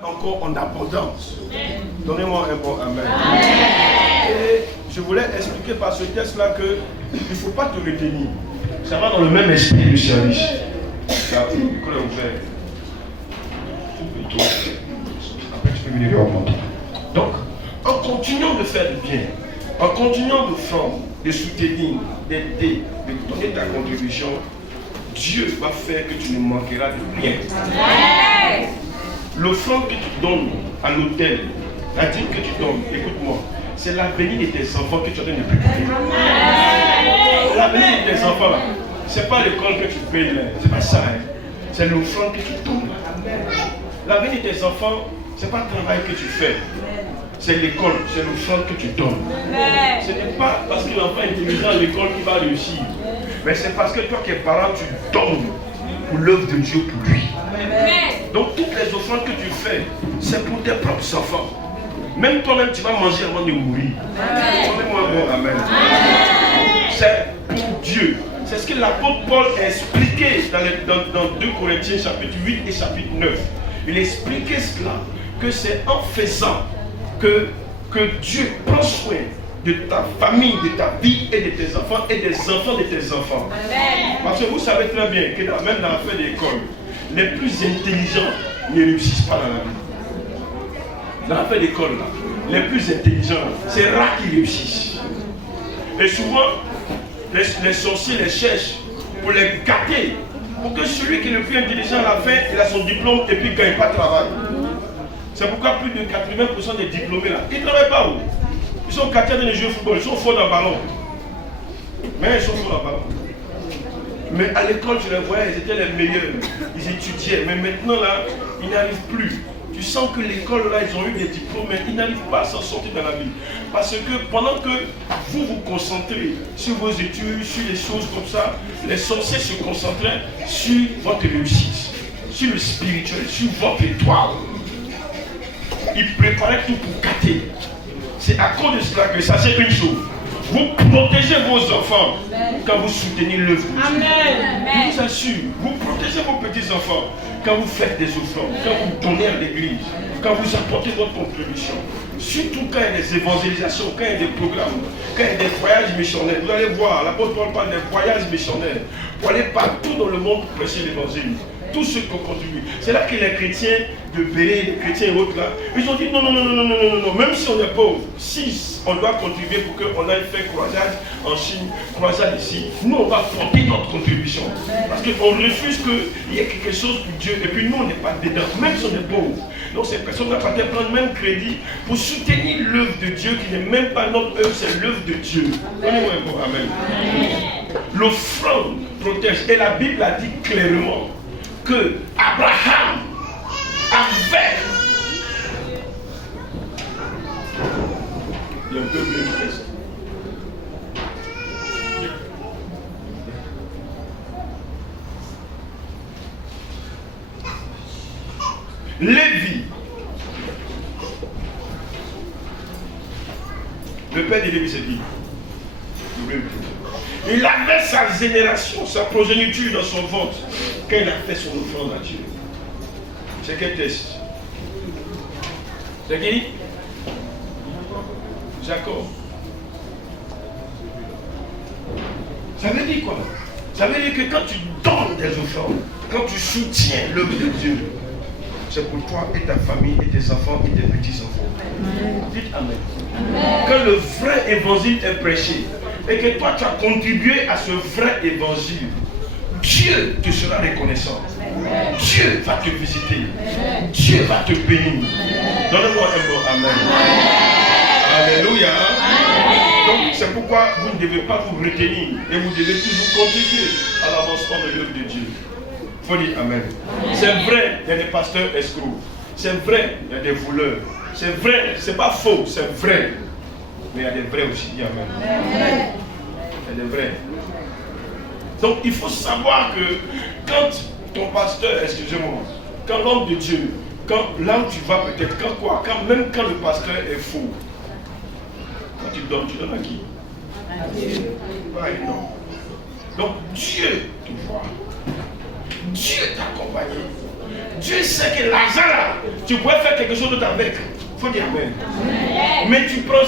encore en abondance. Donnez-moi un bon amen. Et je voulais expliquer par ce texte-là qu'il ne faut pas te retenir. Ça va dans le même esprit du service. Là, l'école est ouverte. Après, tu peux venir voir mon temps. Donc, en continuant de faire du bien, en continuant de faire, de soutenir, d'aider, de donner ta contribution, Dieu va faire que tu ne manqueras de rien. L'offrande que tu donnes à l'autel, la dîme que tu donnes, écoute-moi, c'est l'avenir de tes enfants que tu es en train de préparer. L'avenir de tes enfants, c'est pas l'école que tu payes, c'est pas ça. C'est l'offrande que tu donnes. L'avenir de tes enfants, c'est pas le travail que tu fais. C'est l'école, c'est l'offrande que tu donnes. Ce n'est pas parce que l'enfant est intelligent à l'école qu'il va réussir. Mais c'est parce que toi qui es parent, tu donnes pour l'œuvre de Dieu pour lui. Donc toutes les offrandes que tu fais, c'est pour tes propres enfants. Même toi-même, tu vas manger avant de mourir. Donnez-moi un bon amen. C'est pour Dieu. C'est ce que l'apôtre Paul a expliqué dans 2 Corinthiens chapitre 8 et chapitre 9. Il expliquait cela, que c'est en faisant que Dieu prend soin de ta famille, de ta vie et de tes enfants et des enfants de tes enfants. Parce que vous savez très bien que même dans l'affaire de l'école, les plus intelligents ne réussissent pas dans la vie. Dans l'affaire d'école, les plus intelligents, c'est rare qu'ils réussissent. Et souvent, les sorciers les cherchent pour les gâter, pour que celui qui est le plus intelligent à la fin, il a son diplôme et puis il ne gagne pas de travail. C'est pourquoi plus de 80% des diplômés là, ils ne travaillent pas où? Ils sont gâtés dans les jeux de football, ils sont forts dans le ballon. Mais ils sont forts dans le ballon. Mais à l'école, je les voyais, ils étaient les meilleurs. Ils étudiaient. Mais maintenant, là, ils n'arrivent plus. Tu sens que l'école, là, ils ont eu des diplômes, mais ils n'arrivent pas à s'en sortir dans la vie. Parce que pendant que vous vous concentrez sur vos études, sur les choses comme ça, les sorciers se concentraient sur votre réussite, sur le spirituel, sur votre étoile. Ils préparaient tout pour gâter. C'est à cause de cela que ça, c'est une chose. Vous protégez vos enfants quand vous soutenez l'œuvre de Dieu. Je vous assure, vous protégez vos petits-enfants quand vous faites des offrandes, quand vous donnez à l'église, quand vous apportez votre contribution. Surtout quand il y a des évangélisations, quand il y a des programmes, quand il y a des voyages missionnaires. Vous allez voir, l'apôtre Paul parle des voyages missionnaires pour aller partout dans le monde pour prêcher l'évangile. Tous ceux qui ont contribué. C'est là que les chrétiens de Béret, les chrétiens et autres là, ils ont dit non, même si on est pauvre, si on doit contribuer pour qu'on aille faire croisade en Chine, croisade ici, nous on va porter notre contribution. Parce qu'on refuse qu'il y ait quelque chose pour Dieu et puis nous on n'est pas dedans, même si on est pauvre. Donc ces personnes ne vont pas prendre même crédit pour soutenir l'œuvre de Dieu qui n'est même pas notre œuvre, c'est l'œuvre de Dieu. Donnez-moi un bon amen. L'offrande protège et la Bible a dit clairement que Abraham avait Lévi, le père de Lévi, c'est qui? Il avait sa génération, sa progéniture dans son ventre quand il a fait son offrande à Dieu. C'est quel test? C'est qui? Jacob. Ça veut dire quoi? Ça veut dire que quand tu donnes des offrandes, quand tu soutiens l'œuvre de Dieu, c'est pour toi et ta famille et tes enfants et tes petits-enfants. Dites Amen. Quand le vrai évangile est prêché et que toi tu as contribué à ce vrai évangile, Dieu te sera reconnaissant. Dieu va te visiter. Dieu va te bénir. Donne-moi un bon amen. Alléluia. Donc c'est pourquoi vous ne devez pas vous retenir et vous devez toujours contribuer à l'avancement de l'œuvre de Dieu. Il faut dire amen. C'est vrai, il y a des pasteurs escrocs. C'est vrai, il y a des voleurs. C'est vrai, c'est pas faux, c'est vrai. Mais il y a des vrais aussi. Dis amen. Il y a des vrais. Donc il faut savoir que quand ton pasteur, excusez-moi, quand l'homme de Dieu, quand là où tu vas peut-être, même quand le pasteur est faux, quand tu donnes à qui? Non. Donc Dieu te voit. Dieu t'accompagne. Dieu sait que l'argent là, tu pourrais faire quelque chose d'autre avec. Il faut dire amen. Mais tu prends